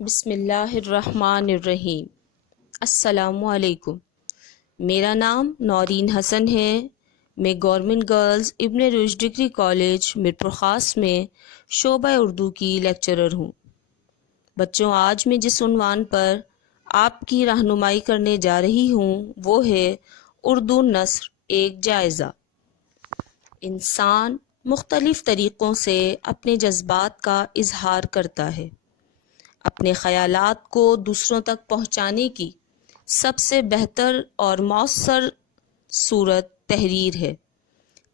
بسم اللہ الرحمن الرحیم۔ السلام علیکم۔ میرا نام نورین حسن ہے۔ میں گورنمنٹ گرلز ابن رشد ڈگری کالج میرپور خاص میں شعبہ اردو کی لیکچرر ہوں۔ بچوں، آج میں جس عنوان پر آپ کی رہنمائی کرنے جا رہی ہوں وہ ہے اردو نثر ایک جائزہ۔ انسان مختلف طریقوں سے اپنے جذبات کا اظہار کرتا ہے۔ اپنے خیالات کو دوسروں تک پہنچانے کی سب سے بہتر اور مؤثر صورت تحریر ہے۔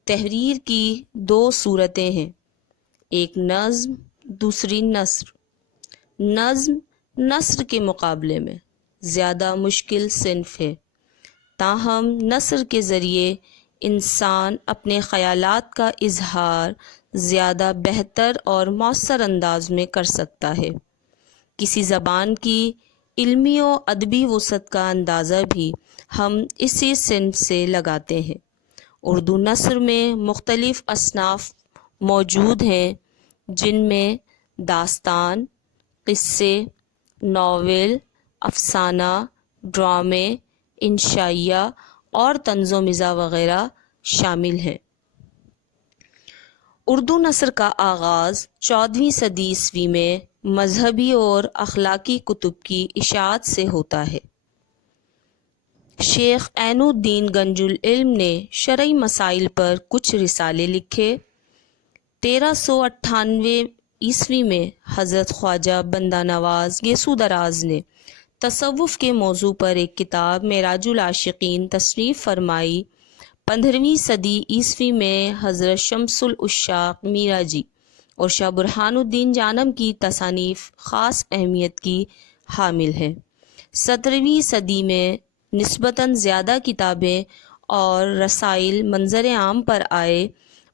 تحریر کی دو صورتیں ہیں، ایک نظم، دوسری نثر۔ نظم نثر کے مقابلے میں زیادہ مشکل صنف ہے، تاہم نثر کے ذریعے انسان اپنے خیالات کا اظہار زیادہ بہتر اور مؤثر انداز میں کر سکتا ہے۔ کسی زبان کی علمی و ادبی وسعت کا اندازہ بھی ہم اسی صنف سے لگاتے ہیں۔ اردو نثر میں مختلف اصناف موجود ہیں، جن میں داستان، قصے، ناول، افسانہ، ڈرامے، انشائیہ اور طنز و مزاح وغیرہ شامل ہیں۔ اردو نثر کا آغاز 14ویں صدی عیسوی میں مذہبی اور اخلاقی کتب کی اشاعت سے ہوتا ہے۔ شیخ عین الدین گنج العلم نے شرعی مسائل پر کچھ رسالے لکھے۔ 1398 عیسوی میں حضرت خواجہ بندہ نواز گیسو دراز نے تصوف کے موضوع پر ایک کتاب معراج العاشقین تصنیف فرمائی۔ 15ویں صدی عیسوی میں حضرت شمس العشاق میرا جی اور شاہ برہان الدین جانم کی تصانیف خاص اہمیت کی حامل ہیں۔ 17ویں صدی میں نسبتاً زیادہ کتابیں اور رسائل منظر عام پر آئے،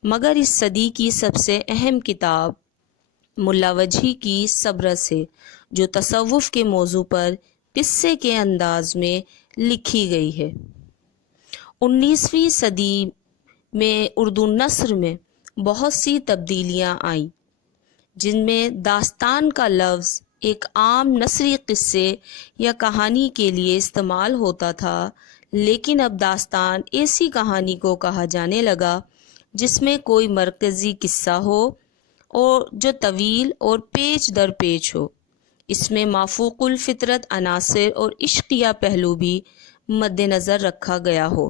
مگر اس صدی کی سب سے اہم کتاب ملا وجہی کی سبرس ہے، جو تصوف کے موضوع پر قصے کے انداز میں لکھی گئی ہے۔ 19ویں صدی میں اردو نثر میں بہت سی تبدیلیاں آئیں، جن میں داستان کا لفظ ایک عام نثری قصے یا کہانی کے لیے استعمال ہوتا تھا، لیکن اب داستان ایسی کہانی کو کہا جانے لگا جس میں کوئی مرکزی قصہ ہو اور جو طویل اور پیچ در پیچ ہو۔ اس میں مافوق الفطرت عناصر اور عشقیہ پہلو بھی مد نظر رکھا گیا ہو۔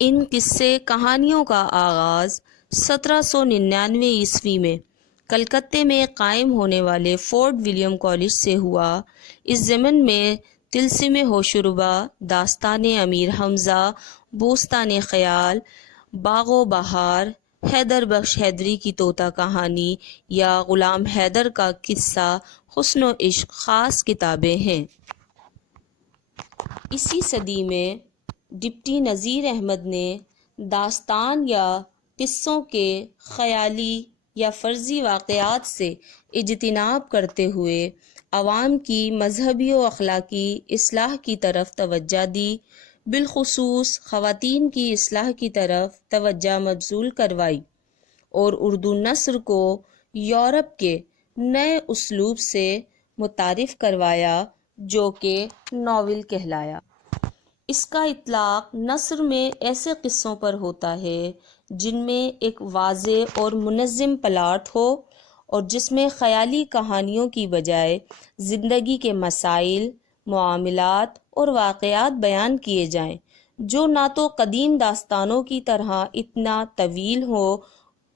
ان قصے کہانیوں کا آغاز 1799 عیسوی میں کلکتے میں قائم ہونے والے فورٹ ولیم کالج سے ہوا۔ اس ضمن میں طلسم ہوشربا، داستان امیر حمزہ، بوستان خیال، باغ و بہار، حیدر بخش حیدری کی طوطا کہانی یا غلام حیدر کا قصہ حسن و عشق خاص کتابیں ہیں۔ اسی صدی میں ڈپٹی نذیر احمد نے داستان یا قصوں کے خیالی یا فرضی واقعات سے اجتناب کرتے ہوئے عوام کی مذہبی و اخلاقی اصلاح کی طرف توجہ دی، بالخصوص خواتین کی اصلاح کی طرف توجہ مبذول کروائی اور اردو نثر کو یورپ کے نئے اسلوب سے متعارف کروایا، جو کہ ناول کہلایا۔ اس کا اطلاق نثر میں ایسے قصوں پر ہوتا ہے جن میں ایک واضح اور منظم پلاٹ ہو اور جس میں خیالی کہانیوں کی بجائے زندگی کے مسائل، معاملات اور واقعات بیان کیے جائیں، جو نہ تو قدیم داستانوں کی طرح اتنا طویل ہو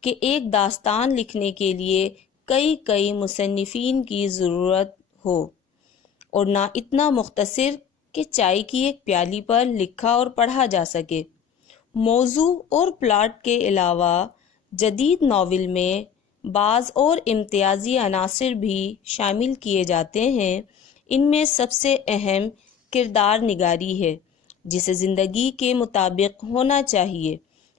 کہ ایک داستان لکھنے کے لیے کئی مصنفین کی ضرورت ہو، اور نہ اتنا مختصر کہ چائے کی ایک پیالی پر لکھا اور پڑھا جا سکے۔ موضوع اور پلاٹ کے علاوہ جدید ناول میں بعض اور امتیازی عناصر بھی شامل کیے جاتے ہیں۔ ان میں سب سے اہم کردار نگاری ہے، جسے زندگی کے مطابق ہونا چاہیے۔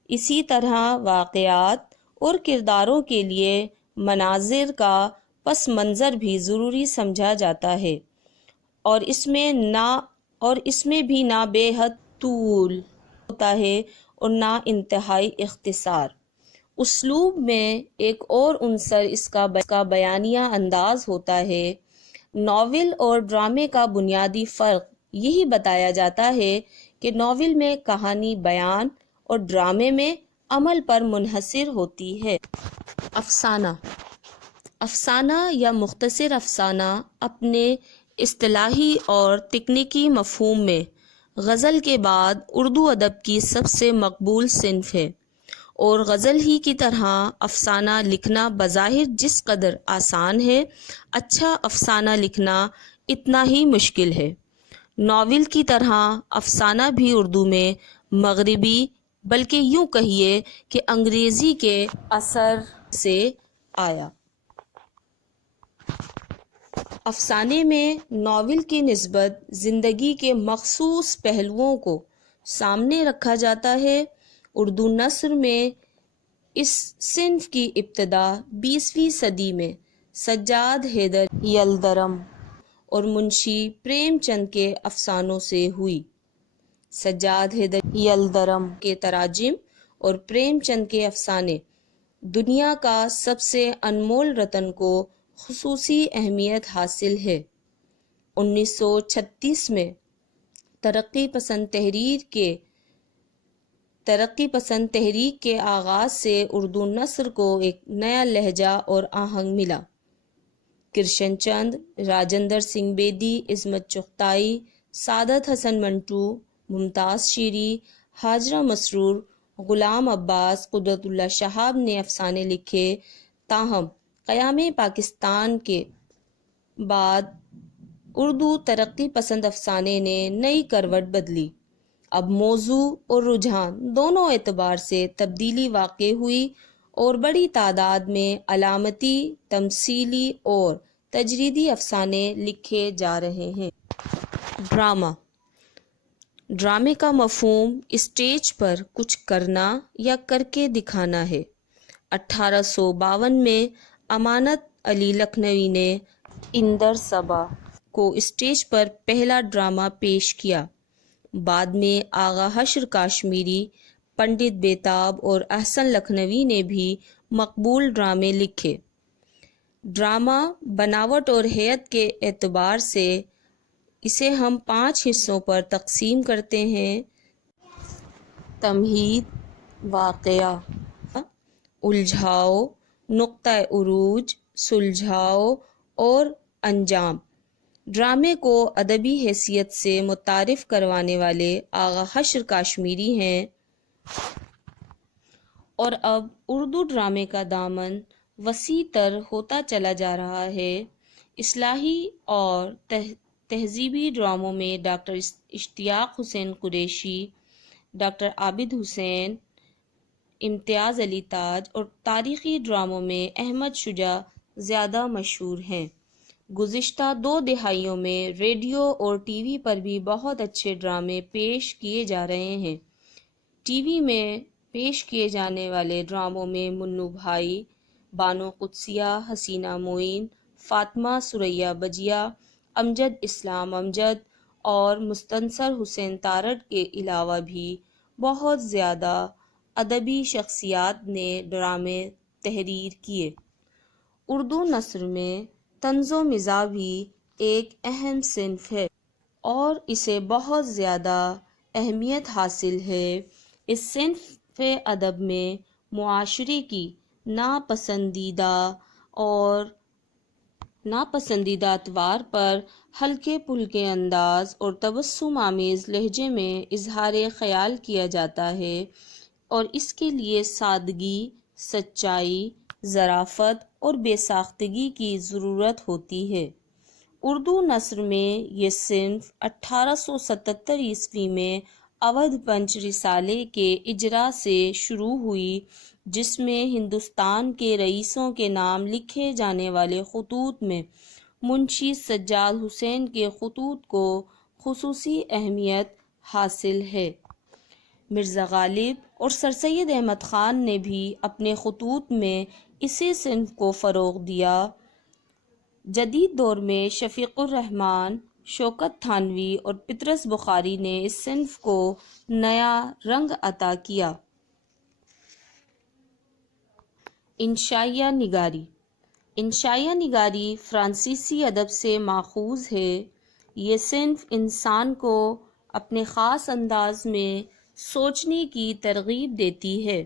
اسی طرح واقعات اور کرداروں کے لیے مناظر کا پس منظر بھی ضروری سمجھا جاتا ہے، اور اس میں بھی نہ بے حد طول ہوتا ہے اور نہ انتہائی اختصار۔ اسلوب میں ایک اور عنصر اس کا بیانیہ انداز ہوتا ہے۔ ناول اور ڈرامے کا بنیادی فرق یہی بتایا جاتا ہے کہ ناول میں کہانی بیان اور ڈرامے میں عمل پر منحصر ہوتی ہے۔ افسانہ یا مختصر افسانہ اپنے اصطلاحی اور تکنیکی مفہوم میں غزل کے بعد اردو ادب کی سب سے مقبول صنف ہے، اور غزل ہی کی طرح افسانہ لکھنا بظاہر جس قدر آسان ہے، اچھا افسانہ لکھنا اتنا ہی مشکل ہے۔ ناول کی طرح افسانہ بھی اردو میں مغربی بلکہ یوں کہیے کہ انگریزی کے اثر سے آیا۔ افسانے میں ناول کی نسبت زندگی کے مخصوص پہلوؤں کو سامنے رکھا جاتا ہے۔ اردو نثر میں اس صنف کی ابتدا 20ویں صدی میں سجاد حیدر یلدرم اور منشی پریم چند کے افسانوں سے ہوئی۔ سجاد حیدر یلدرم کے تراجم اور پریم چند کے افسانے دنیا کا سب سے انمول رتن کو خصوصی اہمیت حاصل ہے۔ 1936 میں ترقی پسند تحریک کے آغاز سے اردو نثر کو ایک نیا لہجہ اور آہنگ ملا۔ کرشن چند، راجندر سنگھ بیدی، عصمت چغتائی، سعادت حسن منٹو، ممتاز شیری، ہاجرہ مسرور، غلام عباس، قدرت اللہ شہاب نے افسانے لکھے، تاہم قیام پاکستان کے بعد اردو ترقی پسند افسانے نے نئی کروٹ بدلی۔ اب موضوع اور رجحان دونوں اعتبار سے تبدیلی واقع ہوئی اور بڑی تعداد میں علامتی، تمثیلی اور تجریدی افسانے لکھے جا رہے ہیں۔ ڈرامے کا مفہوم اسٹیج پر کچھ کرنا یا کر کے دکھانا ہے۔ 1852 میں امانت علی لکھنوی نے اندر صبا کو اسٹیج پر پہلا ڈرامہ پیش کیا۔ بعد میں آغا حشر کاشمیری، پنڈت بیتاب اور احسن لکھنوی نے بھی مقبول ڈرامے لکھے۔ ڈرامہ بناوٹ اور ہیئت کے اعتبار سے اسے ہم 5 حصوں پر تقسیم کرتے ہیں: تمہید، واقعہ، الجھاؤ، نقطۂ عروج، سلجھاؤ اور انجام۔ ڈرامے کو ادبی حیثیت سے متعارف کروانے والے آغا حشر کاشمیری ہیں، اور اب اردو ڈرامے کا دامن وسیع تر ہوتا چلا جا رہا ہے۔ اصلاحی اور تہذیبی ڈراموں میں ڈاکٹر اشتیاق حسین قریشی، ڈاکٹر عابد حسین، امتیاز علی تاج اور تاریخی ڈراموں میں احمد شجاع زیادہ مشہور ہیں۔ گزشتہ 2 دہائیوں میں ریڈیو اور ٹی وی پر بھی بہت اچھے ڈرامے پیش کیے جا رہے ہیں۔ ٹی وی میں پیش کیے جانے والے ڈراموں میں منو بھائی، بانو قدسیہ، حسینہ معین، فاطمہ ثریا بجیا، امجد اسلام امجد اور مستنصر حسین تارڑ کے علاوہ بھی بہت زیادہ ادبی شخصیات نے ڈرامے تحریر کیے۔ اردو نثر میں طنز و مزاح بھی ایک اہم صنف ہے اور اسے بہت زیادہ اہمیت حاصل ہے۔ اس صنف ادب میں معاشرے کی ناپسندیدہ اطوار پر ہلکے پھلکے انداز اور تبسم آمیز لہجے میں اظہار خیال کیا جاتا ہے، اور اس کے لیے سادگی، سچائی، ظرافت اور بے ساختگی کی ضرورت ہوتی ہے۔ اردو نثر میں یہ صنف 1877 عیسوی میں اودھ پنچ رسالے کے اجرا سے شروع ہوئی، جس میں ہندوستان کے رئیسوں کے نام لکھے جانے والے خطوط میں منشی سجاد حسین کے خطوط کو خصوصی اہمیت حاصل ہے۔ مرزا غالب اور سر سید احمد خان نے بھی اپنے خطوط میں اسی صنف کو فروغ دیا۔ جدید دور میں شفیق الرحمن، شوکت تھانوی اور پطرس بخاری نے اس صنف کو نیا رنگ عطا کیا۔ انشائیہ نگاری انشائیہ نگاری فرانسیسی ادب سے ماخوذ ہے۔ یہ صنف انسان کو اپنے خاص انداز میں سوچنے کی ترغیب دیتی ہے۔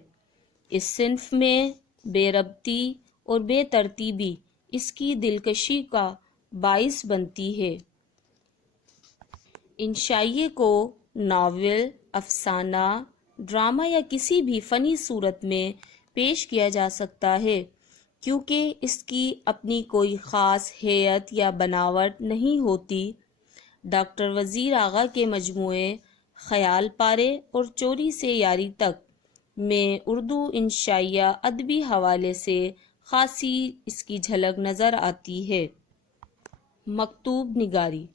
اس صنف میں بے ربطی اور بے ترتیبی اس کی دلکشی کا باعث بنتی ہے۔ انشائیے کو ناول، افسانہ، ڈرامہ یا کسی بھی فنی صورت میں پیش کیا جا سکتا ہے، کیونکہ اس کی اپنی کوئی خاص ہیئت یا بناوٹ نہیں ہوتی۔ ڈاکٹر وزیر آغا کے مجموعے خیال پارے اور چوری سے یاری تک میں اردو انشائیہ ادبی حوالے سے خاصی اس کی جھلک نظر آتی ہے۔ مکتوب نگاری۔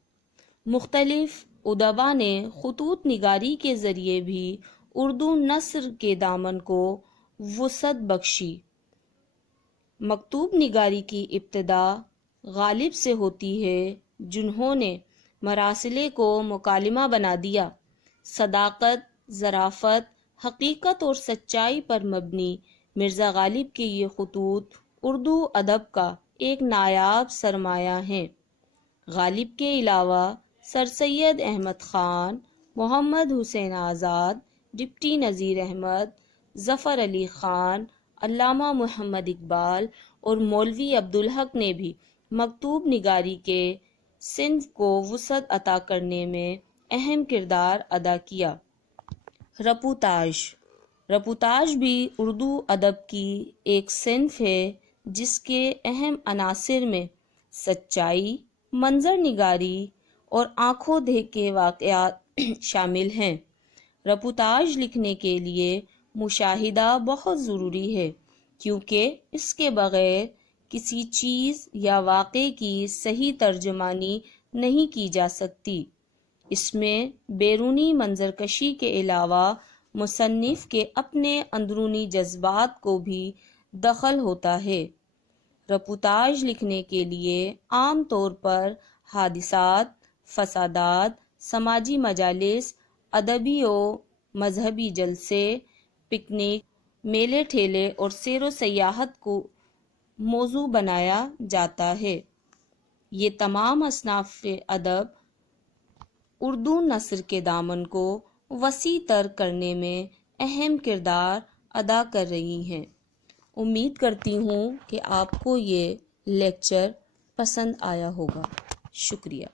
مختلف ادبا نے خطوط نگاری کے ذریعے بھی اردو نثر کے دامن کو وسعت بخشی۔ مکتوب نگاری کی ابتدا غالب سے ہوتی ہے، جنہوں نے مراسلے کو مکالمہ بنا دیا۔ صداقت، ظرافت، حقیقت اور سچائی پر مبنی مرزا غالب کے یہ خطوط اردو ادب کا ایک نایاب سرمایہ ہیں۔ غالب کے علاوہ سر سید احمد خان، محمد حسین آزاد، ڈپٹی نذیر احمد، ظفر علی خان، علامہ محمد اقبال اور مولوی عبدالحق نے بھی مکتوب نگاری کے صنف کو وسعت عطا کرنے میں اہم کردار ادا کیا۔ رپوتاژ۔ رپوتاژ بھی اردو ادب کی ایک صنف ہے جس کے اہم عناصر میں سچائی، منظر نگاری اور آنکھوں دیکھے واقعات شامل ہیں۔ رپوتاژ لکھنے کے لیے مشاہدہ بہت ضروری ہے، کیونکہ اس کے بغیر کسی چیز یا واقعے کی صحیح ترجمانی نہیں کی جا سکتی۔ اس میں بیرونی منظر کشی کے علاوہ مصنف کے اپنے اندرونی جذبات کو بھی دخل ہوتا ہے۔ رپوتاژ لکھنے کے لیے عام طور پر حادثات، فسادات، سماجی مجالس، ادبی و مذہبی جلسے، پکنک، میلے ٹھیلے اور سیر و سیاحت کو موضوع بنایا جاتا ہے۔ یہ تمام اصناف ادب اردو نثر کے دامن کو وسیع تر کرنے میں اہم کردار ادا کر رہی ہیں۔ امید کرتی ہوں کہ آپ کو یہ لیکچر پسند آیا ہوگا۔ شکریہ۔